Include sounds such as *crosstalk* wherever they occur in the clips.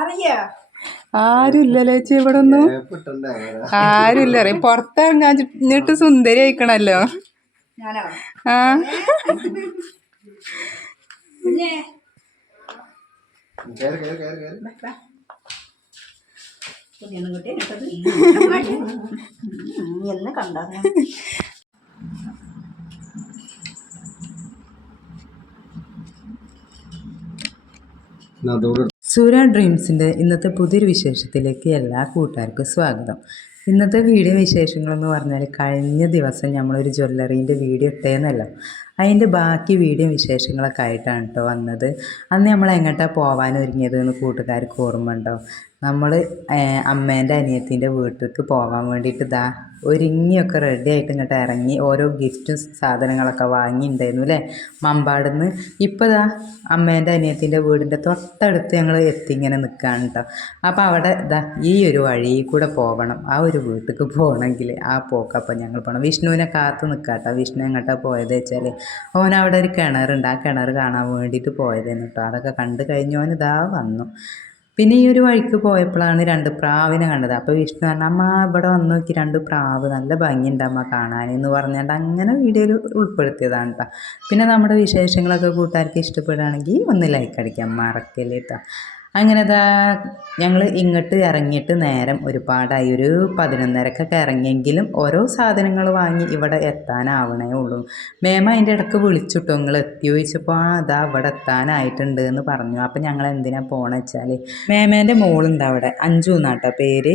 അറിയാ? ആരുമില്ല ചേച്ചി ഇവിടെ ഒന്നും ആരുമില്ല അറിയാം. പുറത്തിറങ്ങാഞ്ഞിട്ട് സുന്ദരി ആയിക്കണല്ലോ. ആ. കണ്ടാ? സൂര്യ ഡ്രീംസിന്റെ ഇന്നത്തെ പുതിയൊരു വിശേഷത്തിലേക്ക് എല്ലാ കൂട്ടുകാർക്കും സ്വാഗതം. ഇന്നത്തെ വീഡിയോ വിശേഷങ്ങളെന്ന് പറഞ്ഞാൽ കഴിഞ്ഞ ദിവസം നമ്മളൊരു ജ്വല്ലറീന്റെ വീഡിയോ ഇട്ടേന്നല്ലോ. അതിന്റെ ബാക്കി വീഡിയോ വിശേഷങ്ങളൊക്കെ ആയിട്ടാണ് കേട്ടോ വന്നത്. അന്ന് നമ്മൾ എങ്ങോട്ടാണ് പോകാൻ ഒരുങ്ങിയത് എന്ന് കൂട്ടുകാർക്ക് ഓർമ്മ ഉണ്ടോ നമ്മൾ അമ്മേന്റെ അനിയത്തിന്റെ വീട്ടിലേക്ക് പോകാൻ വേണ്ടിയിട്ട് ദാ ഒരുങ്ങിയൊക്കെ റെഡി ആയിട്ട് ഇങ്ങോട്ട് ഇറങ്ങി ഓരോ ഗിഫ്റ്റും സാധനങ്ങളൊക്കെ വാങ്ങിയിട്ടുണ്ടായിരുന്നു അല്ലേ മമ്പാടുന്ന്. ഇപ്പോൾ ദാ അമ്മേന്റെ അനിയത്തിന്റെ വീടിന്റെ തൊട്ടടുത്ത് ഞങ്ങൾ എത്തി ഇങ്ങനെ നിൽക്കുകയാണ് കേട്ടോ അപ്പോൾ അവിടെ ദാ ഈ ഒരു വഴി കൂടെ പോകണം ആ ഒരു വീട്ടിലേക്ക് പോകണമെങ്കിൽ ആ പോക്കപ്പം ഞങ്ങൾ പോകണം വിഷ്ണുവിനെ കാത്ത് നിൽക്കുക കേട്ടോ വിഷ്ണു എങ്ങോട്ടാണ് പോയത് വെച്ചാൽ ഓൻ അവിടെ ഒരു കിണറുണ്ട്. ആ കിണർ കാണാൻ വേണ്ടിയിട്ട് പോയതായിരുന്നു കേട്ടോ അതൊക്കെ കണ്ടു കഴിഞ്ഞ് ഓൻ ഇതാ വന്നു. പിന്നെ ഈ ഒരു വഴിക്ക് പോയപ്പോഴാണ് രണ്ട് പ്രാവിനെ കണ്ടത്. അപ്പോൾ വിഷ്ണു പറഞ്ഞു അമ്മ ഇവിടെ വന്ന് നോക്കി രണ്ട് പ്രാവ് നല്ല ഭംഗിയുണ്ട് അമ്മ കാണാൻ എന്ന് പറഞ്ഞുകൊണ്ട് അങ്ങനെ വീഡിയോയിൽ ഉൾപ്പെടുത്തിയതാണ് കേട്ടോ പിന്നെ നമ്മുടെ വിശേഷങ്ങളൊക്കെ കൂട്ടുകാർക്ക് ഇഷ്ടപ്പെടുകയാണെങ്കിൽ ഒന്ന് ലൈക്ക് അടിക്കാം മറക്കല്ലേ കേട്ടോ അങ്ങനെ ദാ ഞങ്ങൾ ഇങ്ങോട്ട് ഇറങ്ങിയിട്ട് നേരം ഒരുപാടായി. ഒരു പതിനൊന്നരക്കൊക്കെ ഇറങ്ങിയെങ്കിലും ഓരോ സാധനങ്ങൾ വാങ്ങി ഇവിടെ എത്താനാവണേ ഉള്ളൂ. മേമ അതിന്റെ ഇടയ്ക്ക് വിളിച്ചിട്ടോ നിങ്ങൾ എത്തി ചോദിച്ചപ്പോൾ ആ അതാ ഇവിടെ എത്താനായിട്ടുണ്ട് എന്ന് പറഞ്ഞു. അപ്പോൾ ഞങ്ങൾ എന്തിനാ പോകണമെന്ന് വെച്ചാൽ മേമേന്റെ മോളുണ്ട് അവിടെ അഞ്ചു എന്നാട്ടോ പേര്.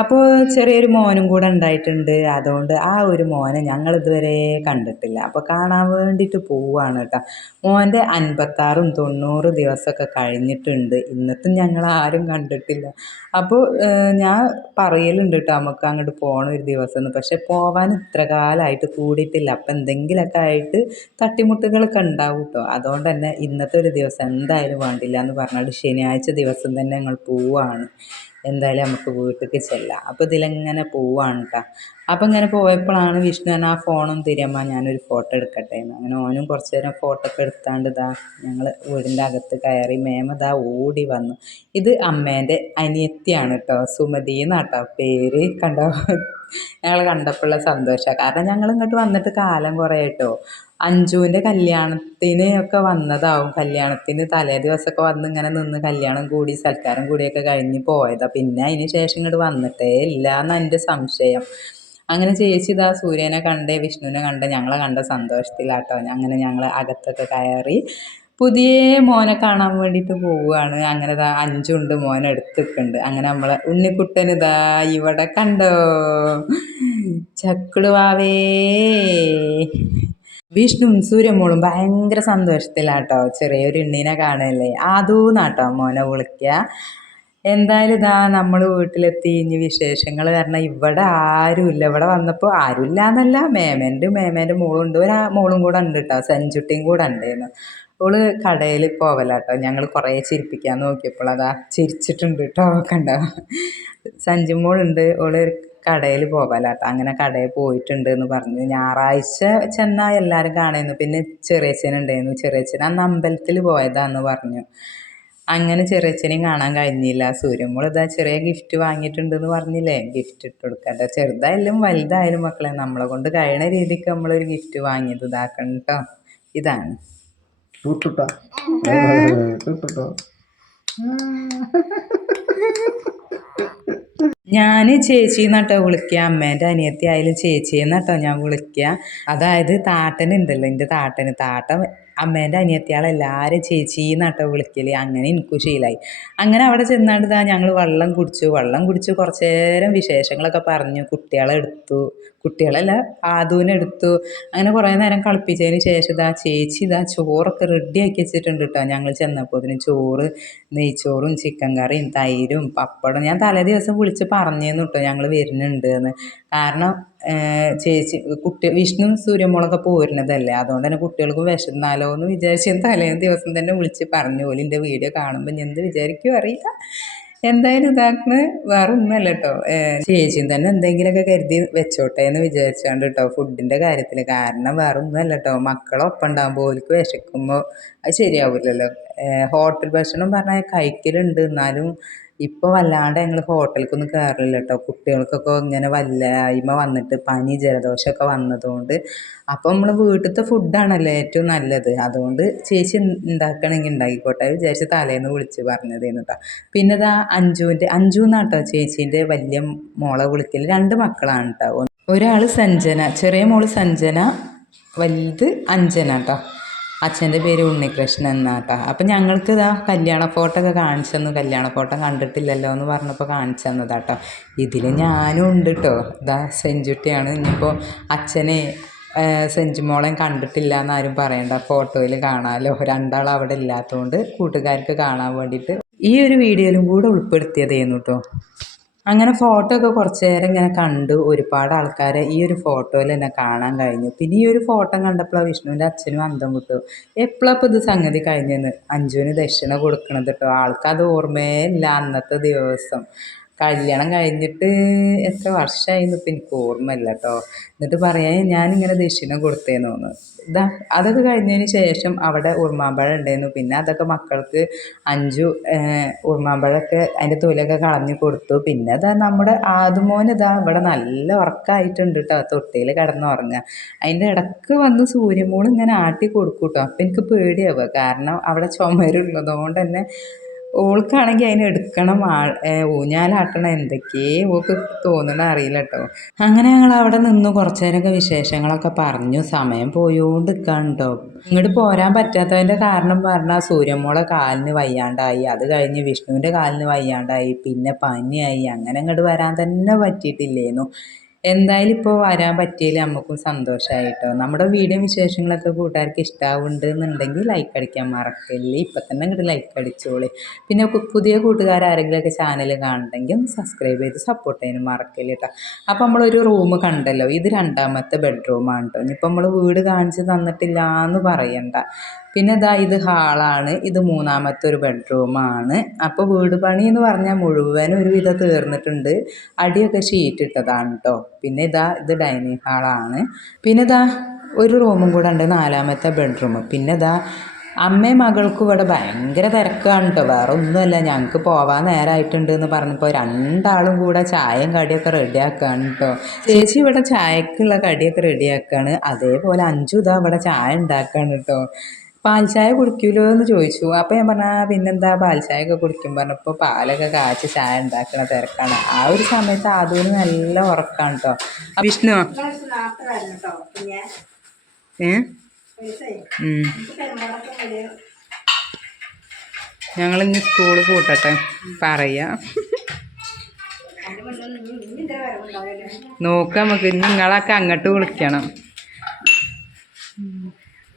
അപ്പോൾ ചെറിയൊരു മോനും കൂടെ ഉണ്ടായിട്ടുണ്ട്. അതുകൊണ്ട് ആ ഒരു മോനെ ഞങ്ങൾ ഇതുവരെ കണ്ടിട്ടില്ല. അപ്പോൾ കാണാൻ വേണ്ടിയിട്ട് പോവുകയാണ് കേട്ടോ. മോന്റെ അൻപത്താറും തൊണ്ണൂറ് ദിവസമൊക്കെ കഴിഞ്ഞിട്ടുണ്ട്. ഇന്നത്തും ഞങ്ങൾ ആരും കണ്ടിട്ടില്ല. അപ്പോൾ ഞാൻ പറയലുണ്ട് കേട്ടോ നമുക്ക് അങ്ങോട്ട് പോകണം ഒരു ദിവസം എന്ന് പക്ഷെ പോവാൻ ഇത്ര കാലമായിട്ട് കൂടിയിട്ടില്ല. അപ്പം എന്തെങ്കിലുമൊക്കെ ആയിട്ട് തട്ടിമുട്ടുകളൊക്കെ ഉണ്ടാവും കേട്ടോ. അതുകൊണ്ട് തന്നെ ഇന്നത്തെ ഒരു ദിവസം എന്തായാലും വേണ്ടില്ല എന്ന് പറഞ്ഞാൽ ശനിയാഴ്ച ദിവസം തന്നെ ഞങ്ങൾ പോവുകയാണ്. എന്തായാലും നമുക്ക് വീട്ടിലേക്ക് ചെല്ലാം. അപ്പോൾ ഇതിലിങ്ങനെ പോവാണ് കേട്ടോ അപ്പോൾ ഇങ്ങനെ പോയപ്പോഴാണ് വിഷ്ണു ആ ഫോണും തിരിയമ്മ ഞാനൊരു ഫോട്ടോ എടുക്കട്ടെ എന്ന്. അങ്ങനെ ഓനും കുറച്ച് നേരം ഫോട്ടോ ഒക്കെ എടുത്താണ്ട് ഇതാ ഞങ്ങൾ വീടിന്റെ അകത്ത് കയറി മേമ ഇതാ ഓടി വന്നു. ഇത് അമ്മേന്റെ അനിയത്തിയാണ് കേട്ടോ സുമതി എന്നാട്ടോ പേര് കണ്ടോ? ഞങ്ങൾ കണ്ടപ്പോഴുള്ള സന്തോഷമാണ് കാരണം ഞങ്ങൾ ഇങ്ങോട്ട് വന്നിട്ട് കാലം കുറേ കേട്ടോ അഞ്ജുവിന്റെ കല്യാണത്തിന് ഒക്കെ വന്നതാവും. കല്യാണത്തിന് തലേ ദിവസമൊക്കെ വന്ന് ഇങ്ങനെ നിന്ന് കല്യാണം കൂടി സൽക്കാരം കൂടിയൊക്കെ കഴിഞ്ഞ് പോയതാണ് പിന്നെ അതിന് ശേഷം ഇങ്ങോട്ട് വന്നിട്ടേ ഇല്ല എന്നാണ് എന്റെ സംശയം. അങ്ങനെ ചേച്ചി ഇതാ സൂര്യനെ കണ്ട് വിഷ്ണുവിനെ കണ്ട് ഞങ്ങളെ കണ്ട സന്തോഷത്തിലാട്ടോ. അങ്ങനെ ഞങ്ങൾ അകത്തൊക്കെ കയറി പുതിയ മോനെ കാണാൻ വേണ്ടിയിട്ട് പോവുകയാണ്. അങ്ങനെ ഇതാ അഞ്ചുണ്ട് മോൻ എടുത്തിട്ടുണ്ട് അങ്ങനെ നമ്മളെ ഉണ്ണിക്കുട്ടൻ ഇതാ ഇവിടെ കണ്ടോ? ചക്കിടുവാവേ വിഷ്ണുവും സൂര്യമോളും ഭയങ്കര സന്തോഷത്തിലാട്ടോ. ചെറിയൊരു ഉണ്ണീനെ കാണല്ലേ. അതൂന്നാട്ടോ മോനെ വിളിക്കുക എന്തായാലും ഇതാ നമ്മൾ വീട്ടിലെത്തി ഇനി വിശേഷങ്ങൾ കാരണം ഇവിടെ ആരുമില്ല ഇവിടെ വന്നപ്പോൾ ആരുമില്ല എന്നല്ല മേമേന്റെ മേമേന്റെ മോളുണ്ട് ഒരു മോളും കൂടെ ഉണ്ട് കേട്ടോ സെഞ്ചുട്ടിയും കൂടെ ഉണ്ടായിരുന്നു ഓൾ കടയിൽ പോവലാട്ടോ. ഞങ്ങൾ കുറേ ചിരിപ്പിക്കാൻ നോക്കിയപ്പോൾ അതാ ചിരിച്ചിട്ടുണ്ട് കേട്ടോ കണ്ട? സഞ്ജുമോളുണ്ട് ഓൾ കടയിൽ പോകാലാട്ടോ. അങ്ങനെ കടയിൽ പോയിട്ടുണ്ട് എന്ന് പറഞ്ഞു. ഞായറാഴ്ച ചെന്നാൽ എല്ലാവരും കാണുന്നു പിന്നെ ചെറിയച്ഛനുണ്ടായിരുന്നു ചെറിയച്ഛൻ അന്ന് അമ്പലത്തിൽ പോയതാന്ന് പറഞ്ഞു. അങ്ങനെ ചെറിയച്ഛനെയും കാണാൻ കഴിഞ്ഞില്ല. സൂര്യമോൾ ഇതാ ചെറിയ ഗിഫ്റ്റ് വാങ്ങിയിട്ടുണ്ടെന്ന് പറഞ്ഞില്ലേ? ഗിഫ്റ്റ് ഇട്ട് കൊടുക്കട്ടെ ചെറുതായാലും വലുതായാലും മക്കളെ നമ്മളെ കൊണ്ട് കഴിയണ രീതിക്ക് നമ്മളൊരു ഗിഫ്റ്റ് വാങ്ങിയത് ഇതാക്കണം കേട്ടോ ഇതാണ്. ഞാൻ ചേച്ചി എന്നാട്ടോ വിളിക്കുക അമ്മേന്റെ അനിയത്തി ആയാലും ചേച്ചി എന്നാട്ടോ ഞാൻ വിളിക്കുക അതായത് താട്ടൻ ഉണ്ടല്ലോ എന്റെ താട്ടന്. താട്ടൻ അമ്മേന്റെ അനിയത്തിയാളെല്ലാവരും ചേച്ചി എന്നാട്ടോ വിളിക്കൽ അങ്ങനെ എനിക്കും ശീലമായി അങ്ങനെ അവിടെ ചെന്നാണ്ട് ഇതാ ഞങ്ങൾ വെള്ളം കുടിച്ചു. വെള്ളം കുടിച്ചു കുറച്ച് നേരം വിശേഷങ്ങളൊക്കെ പറഞ്ഞു. കുട്ടികളെ എടുത്തു. കുട്ടികളല്ല ആദൂനെ എടുത്തു. അങ്ങനെ കുറേ നേരം കളിപ്പിച്ചതിന് ശേഷം ഇതാ ചേച്ചി ഇതാ ചോറൊക്കെ റെഡിയാക്കി വെച്ചിട്ടുണ്ട് കേട്ടോ ഞങ്ങൾ ചെന്നപ്പോൾ ഇതിന് ചോറ് നെയ്ച്ചോറും ചിക്കൻ കറിയും തൈരും പപ്പടം ഞാൻ തലേ ദിവസം വിളിച്ച് പറഞ്ഞിരുന്നു കേട്ടോ ഞങ്ങൾ വരുന്നുണ്ട് എന്ന്. കാരണം ചേച്ചി കുട്ടി വിഷ്ണു സൂര്യമുളകൊക്കെ പോരുന്നതല്ലേ. അതുകൊണ്ട് തന്നെ കുട്ടികൾക്ക് വിശന്നാലോ എന്ന് വിചാരിച്ച് തലേ ദിവസം തന്നെ വിളിച്ച് പറഞ്ഞു. പോലും എന്റെ വീഡിയോ കാണുമ്പോൾ ഞാൻ എന്ത് വിചാരിക്കും അറിയില്ല. എന്തായാലും ഇതാക്കണ് വേറൊന്നുമല്ല കേട്ടോ ചേച്ചിയും തന്നെ എന്തെങ്കിലുമൊക്കെ കരുതി വെച്ചോട്ടെ എന്ന് വിചാരിച്ചാണ്ട് കേട്ടോ ഫുഡിന്റെ കാര്യത്തിൽ കാരണം വേറൊന്നും അല്ല കേട്ടോ മക്കളൊപ്പം ഉണ്ടാകുമ്പോൾ ഓർക്ക് വിശക്കുമ്പോൾ അത് ശരിയാവില്ലല്ലോ ഹോട്ടൽ ഭക്ഷണം പറഞ്ഞാൽ കഴിക്കലുണ്ട് എന്നാലും ഇപ്പോൾ വല്ലാണ്ട് ഞങ്ങൾ ഹോട്ടലിലേക്കൊന്നും കയറില്ല കേട്ടോ കുട്ടികൾക്കൊക്കെ ഇങ്ങനെ വല്ലായ്മ വന്നിട്ട് പനി ജലദോഷമൊക്കെ വന്നതുകൊണ്ട് അപ്പോൾ നമ്മൾ വീട്ടിലത്തെ ഫുഡാണല്ലോ ഏറ്റവും നല്ലത്. അതുകൊണ്ട് ചേച്ചി ഉണ്ടാക്കണമെങ്കിൽ ഉണ്ടാക്കിക്കോട്ടെ വിചാരിച്ച് തലേന്ന് വിളിച്ച് പറഞ്ഞതേന്ന് കേട്ടോ പിന്നെ ഇതാ അഞ്ജുവിന്റെ അഞ്ജു എന്നാട്ടോ ചേച്ചീന്റെ വലിയ മോളെ വിളിക്കൽ രണ്ട് മക്കളാണ് കേട്ടോ ഒരാൾ സഞ്ജന ചെറിയ മോൾ സഞ്ജന വലുത് അഞ്ജന കേട്ടോ അച്ഛന്റെ പേര് ഉണ്ണികൃഷ്ണൻ എന്നാട്ടാ അപ്പം ഞങ്ങൾക്ക് ഇതാ കല്യാണ ഫോട്ടോ ഒക്കെ കാണിച്ചെന്നു കല്യാണ ഫോട്ടോ കണ്ടിട്ടില്ലല്ലോ എന്ന് പറഞ്ഞപ്പോൾ കാണിച്ചു തന്നതാട്ടോ ഇതിൽ ഞാനും ഉണ്ട് കേട്ടോ ഇതാ സെഞ്ചുട്ടിയാണ്. ഇനിയിപ്പോൾ അച്ഛനെ സെഞ്ചുമോളെയും കണ്ടിട്ടില്ല എന്നാരും പറയണ്ട. ഫോട്ടോയിൽ കാണാമല്ലോ രണ്ടാൾ അവിടെ ഇല്ലാത്തതുകൊണ്ട് കൂട്ടുകാർക്ക് കാണാൻ വേണ്ടിയിട്ട് ഈ ഒരു വീഡിയോയിലും കൂടെ ഉൾപ്പെടുത്തിയതേന്നു കേട്ടോ അങ്ങനെ ഫോട്ടോ ഒക്കെ കുറച്ച് നേരം ഇങ്ങനെ കണ്ടു ഒരുപാട് ആൾക്കാരെ ഈ ഒരു ഫോട്ടോയിൽ തന്നെ കാണാൻ കഴിഞ്ഞു. പിന്നെ ഈ ഒരു ഫോട്ടോ കണ്ടപ്പോൾ വിഷ്ണുവിന്റെ അച്ഛനും അന്തം കിട്ടു എപ്പോഴാണ് ഇപ്പോൾ ഇത് സംഗതി കഴിഞ്ഞെന്ന്? അഞ്ജുവിന് ദക്ഷിണ കൊടുക്കണത് കേട്ടോ. ആൾക്കത് ഓർമ്മയേ ഇല്ല അന്നത്തെ ദിവസം. കല്യാണം കഴിഞ്ഞിട്ട് എത്ര വർഷമായിരുന്നു ഇപ്പം എനിക്ക് ഓർമ്മയില്ല കേട്ടോ എന്നിട്ട് പറയാൻ ഞാനിങ്ങനെ ദക്ഷിണ കൊടുത്തേന്ന് തോന്നുന്നു. ഇതാ അതൊക്കെ കഴിഞ്ഞതിന് ശേഷം അവിടെ ഉറുമാമ്പഴം ഉണ്ടായിരുന്നു. പിന്നെ അതൊക്കെ മക്കൾക്ക് അഞ്ചു ഉറുമാമ്പഴമൊക്കെ അതിന്റെ തൊലിയൊക്കെ കളഞ്ഞു കൊടുത്തു. പിന്നെ അതാ നമ്മുടെ ആദ്യമോൻ ഇതാ ഇവിടെ നല്ല ഉറക്കമായിട്ടുണ്ട് കേട്ടോ തൊട്ടിയിൽ കിടന്നുറങ്ങുക അതിന്റെ ഇടയ്ക്ക് വന്ന് സൂര്യമോൾ ഇങ്ങനെ ആട്ടി കൊടുക്കും കേട്ടോ അപ്പം എനിക്ക് പേടിയാവുക കാരണം അവിടെ ചുമരുള്ളതുകൊണ്ട് തന്നെ ഓൾക്കാണെങ്കിൽ അതിന് എടുക്കണം ആ ഊഞ്ഞാലാട്ടണം എന്തൊക്കെയേ ഓൾക്ക് തോന്നണ അറിയില്ല കേട്ടോ അങ്ങനെ ഞങ്ങൾ അവിടെ നിന്ന് കുറച്ച് നേരമൊക്കെ വിശേഷങ്ങളൊക്കെ പറഞ്ഞു. സമയം പോയോണ്ട് നിൽക്കാണ്ടോ ഇങ്ങോട്ട് പോരാൻ പറ്റാത്തതിന്റെ കാരണം പറഞ്ഞാൽ സൂര്യമോളെ കാലിന് വയ്യാണ്ടായി. അത് കഴിഞ്ഞ് വിഷ്ണുവിന്റെ കാലിന് വയ്യാണ്ടായി. പിന്നെ പനിയായി. അങ്ങനെ ഇങ്ങോട്ട് വരാൻ തന്നെ പറ്റിയിട്ടില്ലേന്നു. എന്തായാലും ഇപ്പോൾ വരാൻ പറ്റിയതിൽ നമുക്കും സന്തോഷമായിട്ടോ നമ്മുടെ വീഡിയോ വിശേഷങ്ങളൊക്കെ കൂട്ടുകാർക്ക് ഇഷ്ടമാവുന്നുണ്ട് എന്നുണ്ടെങ്കിൽ ലൈക്ക് അടിക്കാൻ മറക്കല്ലേ. ഇപ്പം തന്നെ ഇങ്ങോട്ട് ലൈക്ക് അടിച്ചോളി. പിന്നെ പുതിയ കൂട്ടുകാർ ആരെങ്കിലുമൊക്കെ ചാനൽ കാണണമെങ്കിൽ സബ്സ്ക്രൈബ് ചെയ്ത് സപ്പോർട്ട് ചെയ്യാനും മറക്കല്ലേ കേട്ടോ അപ്പോൾ നമ്മളൊരു റൂം കണ്ടല്ലോ. ഇത് രണ്ടാമത്തെ ബെഡ്റൂമാണ് കേട്ടോ ഇനിയിപ്പോൾ നമ്മൾ വീട് കാണിച്ച് തന്നിട്ടില്ല എന്ന് പറയണ്ട. പിന്നെ ഇതാ ഇത് ഹാളാണ് ഇത് മൂന്നാമത്തെ ഒരു ബെഡ്റൂമാണ് അപ്പോൾ വീട് പണി എന്ന് പറഞ്ഞാൽ മുഴുവനും ഒരുവിധം തീർന്നിട്ടുണ്ട്. അടിയൊക്കെ ഷീറ്റ് ഇട്ടതാണ് കേട്ടോ പിന്നെ ഇതാ ഇത് ഡൈനിങ് ഹാളാണ്. പിന്നെ ഇതാ ഒരു റൂമും കൂടെ ഉണ്ട് നാലാമത്തെ ബെഡ്റൂം. പിന്നെ ഇതാ അമ്മയും മകൾക്കും ഇവിടെ ഭയങ്കര തിരക്കാണ് കേട്ടോ വേറെ ഒന്നുമല്ല ഞങ്ങൾക്ക് പോവാൻ നേരമായിട്ടുണ്ട് എന്ന് പറഞ്ഞപ്പോൾ രണ്ടാളും കൂടെ ചായയും കടിയൊക്കെ റെഡിയാക്കുകയാണ് കേട്ടോ ചേച്ചി ഇവിടെ ചായക്കുള്ള കടിയൊക്കെ റെഡിയാക്കുകയാണ് അതേപോലെ അഞ്ചു ഇതാ ഇവിടെ ചായ ഉണ്ടാക്കുകയാണ് കേട്ടോ പാൽ ചായ കുടിക്കൂലോ എന്ന് ചോദിച്ചു. അപ്പോൾ ഞാൻ പറഞ്ഞാ പിന്നെന്താ? പാൽ ചായ ഒക്കെ കുടിക്കും പറഞ്ഞപ്പോൾ പാലൊക്കെ കാച്ചി ചായ ഉണ്ടാക്കണ തിരക്കാണ്. ആ ഒരു സമയത്ത് ആദ്യം നല്ല ഉറക്കാണ് കേട്ടോ വിഷ്ണു ഏ? ഞങ്ങൾ ഞങ്ങളിന്ന് സ്കൂൾ കൂട്ടട്ടെ പറയാ. നോക്കാം നമുക്ക്. ഇനി നിങ്ങളൊക്കെ അങ്ങോട്ട് വിളിക്കണം.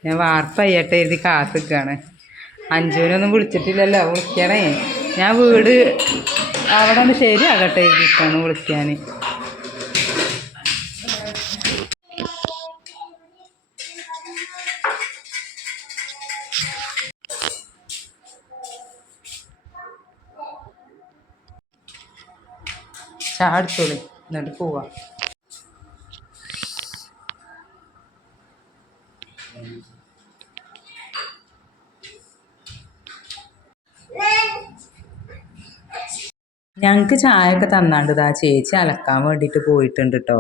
ഞാൻ വാർപ്പയ്യട്ടെ എഴുതി കാത്തിക്കാണ് അഞ്ചുവിനൊന്നും വിളിച്ചിട്ടില്ലല്ലോ വിളിക്കണേ. ഞാൻ വീട് അവിടെ ഒന്ന് ശരിയാകട്ടെ എഴുതിക്കാണ് വിളിക്കാൻ ചാടിത്തോളി എന്നിട്ട് പോവാം. ഞങ്ങൾക്ക് ചായയൊക്കെ തന്നാണ്ട് ഇതാ ചേച്ചി അലക്കാൻ വേണ്ടിയിട്ട് പോയിട്ടുണ്ട് കേട്ടോ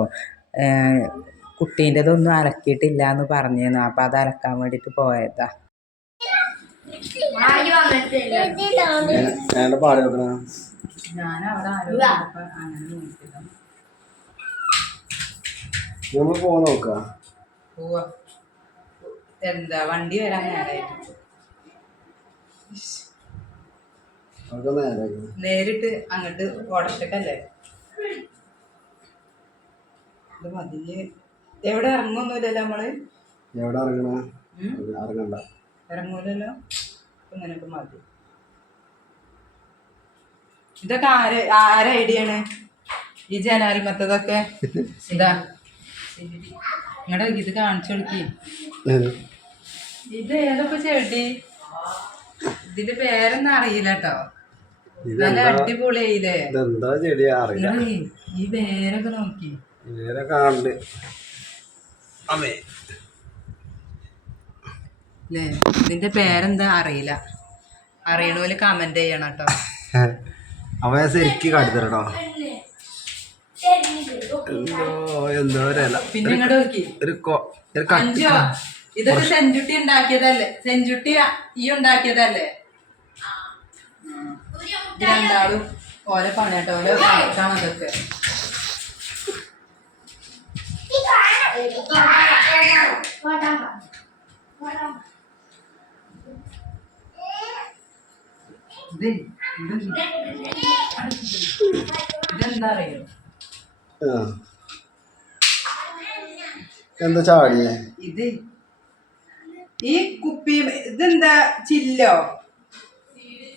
കുട്ടീന്റെതൊന്നും അലക്കിയിട്ടില്ല എന്ന് പറഞ്ഞിരുന്നു. അപ്പം അത് അലക്കാൻ വേണ്ടിയിട്ട് പോയതാ. എന്താ വണ്ടി വരാൻ നേരായിട്ട് നേരിട്ട് അങ്ങോട്ട് ഓടച്ചക്കല്ലേ ഇത് മതിഞ്ഞ് എവിടെ ഇറങ്ങൊന്നുമില്ലല്ലോ നമ്മൾ? എവിടെ ഇറങ്ങണ? ഇറങ്ങണ്ട. ഇറങ്ങൂലല്ലോ? ഇങ്ങനൊക്കെ മതി. ഇതൊക്കെ ആര് ആരെ ഐഡിയ ആണ്? ഈ ജനാൽമത്തതൊക്കെ ഇതാ. നിങ്ങളുടെ ഇത് കാണിച്ചു കൊടുക്കി. ഇത് ഏതൊക്കെ ചെടി ഇതിന്റെ പേരൊന്നും അറിയില്ല കേട്ടോ. നല്ല അടിപൊളിയായില്ലേ? ഇതെന്താ ചെടിയാ അറിയില്ല ഈ പേരൊക്കെ നോക്കി. നേരെ കാണണ്ട്. അമ്മേ. അല്ലേ ഇതിന്റെ പേരെന്താ അറിയില്ല. അറിയണ പോലെ കമന്റ് ചെയ്യണം കേട്ടോ. *laughs* അവയെ ശരിക്ക് കാട്ടിത്തരട്ടോ എന്തോ പിന്നെ ഇങ്ങോട്ട് നോക്കി. ഒരു ഒരു ഇതൊക്കെ സെഞ്ചുട്ടി ഉണ്ടാക്കിയതല്ലേ? സെഞ്ചുട്ടി ഈ ഉണ്ടാക്കിയതല്ലേ? രണ്ടാളും ഓരോ പണിയാട്ടോ. ഓരോ പാട്ടാണ് അതൊക്കെ. ഇതെന്താ? അറിയോ. എന്താ ചാടിയേ? ഇത് ഈ കുപ്പി ഇതെന്താ ചില്ലോ?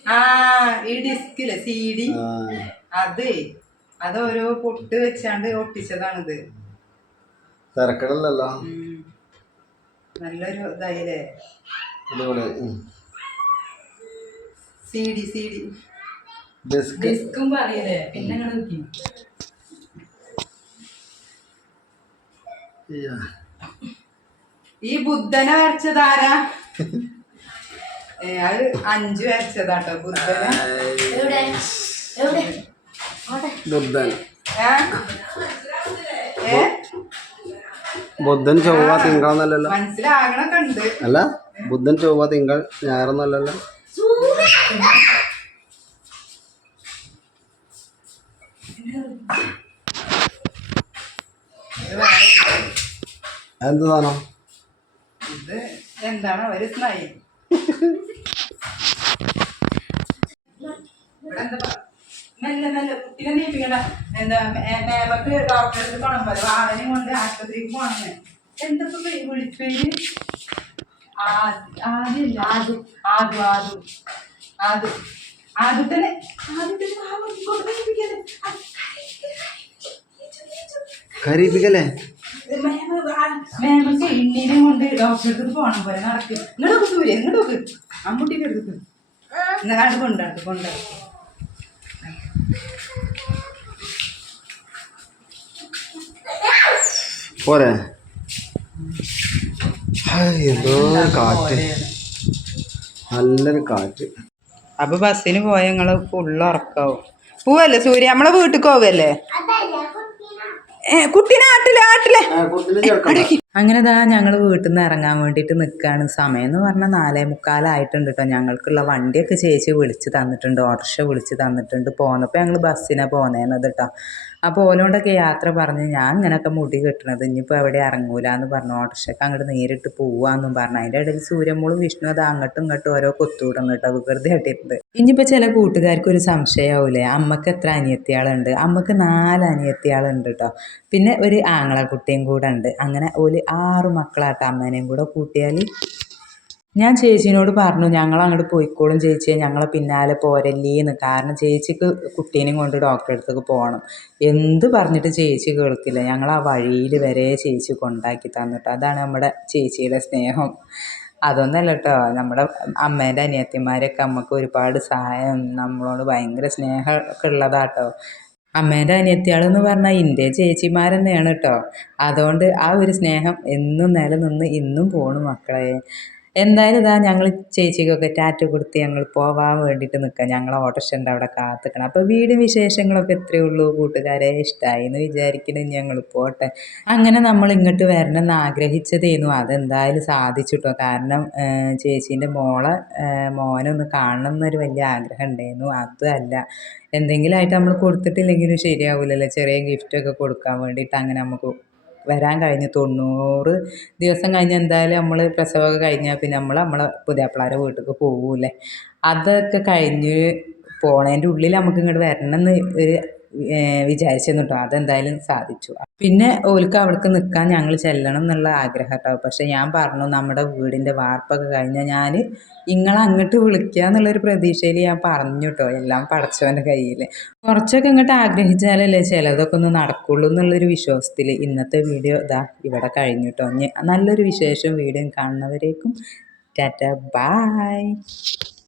ആ ഈ ഡിസ്കിൽ സി ഡി ആ. അത് അത് ഓരോ പൊട്ട് വെച്ചാണ്ട് ഒട്ടിച്ചതാണിത്. തിരക്കടല്ലല്ലോ ഉം. നല്ലൊരു ഇതായില്ലേ? അടിപൊളി. സി ഡി സി ഡി ഡിസ്കും പറയല്ലേ? പിന്നെ ഇങ്ങട് നോക്കി. ഈ ബുദ്ധനെ വരച്ചതാരാ? *laughs* അത് അഞ്ചു വരച്ചതാട്ടോ ബുദ്ധനെ ബുദ്ധൻ. ബുദ്ധൻ ചൊവ്വ തിങ്കളെന്നല്ലല്ലോ മനസ്സിലാകണൊക്കെ ഉണ്ട്. അല്ല ബുദ്ധൻ ചൊവ്വ തിങ്കൾ ഞായറെന്നല്ലല്ലോ എന്ത് സാധനം? ഇത് എന്താണ്? ഒരു സ്നൈ ഇവിടെ എന്താ മെല്ലെ മെല്ലെ കുട്ടിനെ നീപ്പിക്കണ്ട. എന്താ മേമക്ക് ഡോക്ടറെ അടുത്ത് പോണം പോലെ കൊണ്ട് ആശുപത്രിക്ക് പോണെന്ന് എന്തൊക്കെ വിളിപ്പേര് ആദ്യല്ല? ആദു. ആദു ആദു. ആദു. ആദ്യത്തന്നെ കരീപിക്കല്ലേ മേമക്ക് കൊണ്ട് അടുത്ത് പോണം പോലെ നടക്ക്. ഇങ്ങോട്ട് സൂര്യ ഇങ്ങോട്ട് അടുത്ത് ഇങ്ങോട്ട് കൊണ്ടാട്ട് കൊണ്ടാട്ട് പോരെ. എന്തോ കാറ്റ്. നല്ലൊരു കാറ്റ്. അപ്പൊ ബസ്സിന് പോയ ഞങ്ങൾ ഫുള്ള് ഉറക്കാവും. പോവല്ലേ സൂര്യ? നമ്മളെ വീട്ടിൽ പോവല്ലേ? ആട്ടില്ലേ കുട്ടിനെ അങ്ങനെ ദാ ഞങ്ങൾ വീട്ടിൽ നിന്ന് ഇറങ്ങാൻ വേണ്ടിയിട്ട് നിൽക്കുകയാണ് സമയം എന്ന് പറഞ്ഞാൽ നാലേ മുക്കാലായിട്ടുണ്ട് കേട്ടോ ഞങ്ങൾക്കുള്ള വണ്ടിയൊക്കെ ചേച്ചി വിളിച്ച് തന്നിട്ടുണ്ട്. ഓട്ടോറിക്ഷ വിളിച്ച് തന്നിട്ടുണ്ട്. പോന്നപ്പോൾ ഞങ്ങൾ ബസ്സിനാണ് പോന്നേന്നത് കേട്ടോ അപ്പോൾ ഓലോണ്ടൊക്കെ യാത്ര പറഞ്ഞ് ഞാൻ ഇങ്ങനെയൊക്കെ മുടി കെട്ടണത് ഇനിയിപ്പോൾ എവിടെ ഇറങ്ങൂല എന്ന് പറഞ്ഞു. ഓട്ടോറിക്ഷയ്ക്ക് അങ്ങോട്ട് നേരിട്ട് പോവാന്നും പറഞ്ഞു. അതിന്റെ ഇടയിൽ സൂര്യമ്മളും വിഷ്ണു അത് അങ്ങോട്ടും ഇങ്ങോട്ടും ഓരോ കൊത്തുവിടും കേട്ടോ വെറുതെ ആയിട്ടിരുന്നത് ഇനിയിപ്പോൾ ചില കൂട്ടുകാർക്ക് ഒരു സംശയമാവൂലേ അമ്മയ്ക്ക് എത്ര അനിയത്തിയാളുണ്ട്? അമ്മയ്ക്ക് നാല് അനിയത്തിയാളുണ്ട് കേട്ടോ. പിന്നെ ഒരു ആങ്ങളക്കുട്ടിയും കൂടെ ഉണ്ട്. അങ്ങനെ ഒരു ആറ് മക്കളാട്ടോ അമ്മേനെയും കൂടെ കൂട്ടിയാൽ ഞാൻ ചേച്ചീനോട് പറഞ്ഞു ഞങ്ങൾ അങ്ങോട്ട് പോയിക്കോളും ചേച്ചിയെ ഞങ്ങളെ പിന്നാലെ പോരല്ലേന്ന്. കാരണം ചേച്ചിക്ക് കുട്ടീനെയും കൊണ്ട് ഡോക്ടറെ അടുത്തേക്ക് പോകണം എന്ത് പറഞ്ഞിട്ട് ചേച്ചി കേൾക്കില്ല. ഞങ്ങൾ ആ വഴിയിൽ വരെ ചേച്ചി കൊണ്ടാക്കി തന്നിട്ട്. അതാണ് നമ്മുടെ ചേച്ചിയുടെ സ്നേഹം. അതൊന്നല്ല കേട്ടോ നമ്മുടെ അമ്മേന്റെ അനിയത്തിമാരൊക്കെ നമുക്ക് ഒരുപാട് സഹായം നമ്മളോട് ഭയങ്കര സ്നേഹമൊക്കെ ഉള്ളതാട്ടോ. അമ്മേന്റെ അനിയത്തിയാളെന്ന് പറഞ്ഞാൽ എന്റെ ചേച്ചിമാർ തന്നെയാണ് കേട്ടോ അതുകൊണ്ട് ആ ഒരു സ്നേഹം എന്നും നിലനിന്ന് ഇന്നും പോണു മക്കളെ. എന്തായാലും ഇതാ ഞങ്ങൾ ചേച്ചിക്കൊക്കെ ടാറ്റ കൊടുത്ത് ഞങ്ങൾ പോവാൻ വേണ്ടിയിട്ട് നിൽക്കാം ഞങ്ങൾ ഓട്ടോറിക്ഷന്റെ അവിടെ കാത്തിക്കണം. അപ്പോൾ വീടും വിശേഷങ്ങളൊക്കെ ഇത്രയേ ഉള്ളൂ കൂട്ടുകാരെ ഇഷ്ടമായി എന്ന് വിചാരിക്കണം ഞങ്ങൾ പോട്ടെ. അങ്ങനെ നമ്മൾ ഇങ്ങോട്ട് വരണം എന്ന് ആഗ്രഹിച്ചതേനു അതെന്തായാലും സാധിച്ചിട്ടോ. കാരണം ചേച്ചീന്റെ മോളെ മോനെ ഒന്ന് കാണണം എന്നൊരു വലിയ ആഗ്രഹം ഉണ്ടായിരുന്നു അതല്ല എന്തെങ്കിലുമായിട്ട് നമ്മൾ കൊടുത്തിട്ടില്ലെങ്കിലും ശരിയാവില്ലല്ലോ ചെറിയ ഗിഫ്റ്റൊക്കെ കൊടുക്കാൻ വേണ്ടിയിട്ട് അങ്ങനെ നമുക്ക് വരാൻ കഴിഞ്ഞ് തൊണ്ണൂറ് ദിവസം കഴിഞ്ഞ് എന്തായാലും നമ്മൾ പ്രസവമൊക്കെ കഴിഞ്ഞാൽ പിന്നെ നമ്മൾ നമ്മളെ പുതിയാപ്പിളാരെ വീട്ടിലേക്ക് പോകൂല്ലേ അതൊക്കെ കഴിഞ്ഞ് പോണതിന്റെ ഉള്ളിൽ നമുക്ക് ഇങ്ങോട്ട് വരണം എന്ന് ഒരു വിചാരിച്ചിരുന്നു കേട്ടോ അതെന്തായാലും സാധിച്ചു. പിന്നെ ഓൽക്ക് അവിടേക്ക് നിൽക്കാൻ ഞങ്ങൾ ചെല്ലണം എന്നുള്ള ആഗ്രഹം കേട്ടോ പക്ഷെ ഞാൻ പറഞ്ഞു നമ്മുടെ വീടിന്റെ വാർപ്പൊക്കെ കഴിഞ്ഞാൽ ഞാൻ ഇങ്ങളെ അങ്ങോട്ട് വിളിക്കുക എന്നുള്ളൊരു പ്രതീക്ഷയിൽ ഞാൻ പറഞ്ഞു കേട്ടോ എല്ലാം പടച്ചവന്റെ കയ്യിൽ കുറച്ചൊക്കെ ഇങ്ങോട്ട് ആഗ്രഹിച്ചാലല്ലേ ചിലതൊക്കെ ഒന്ന് നടക്കുള്ളൂ എന്നുള്ളൊരു വിശ്വാസത്തിൽ ഇന്നത്തെ വീഡിയോ ഇതാ ഇവിടെ കഴിഞ്ഞു കേട്ടോ നല്ലൊരു വിശേഷം വീഡിയോ കാണുന്നവരേക്കും. Tata bye.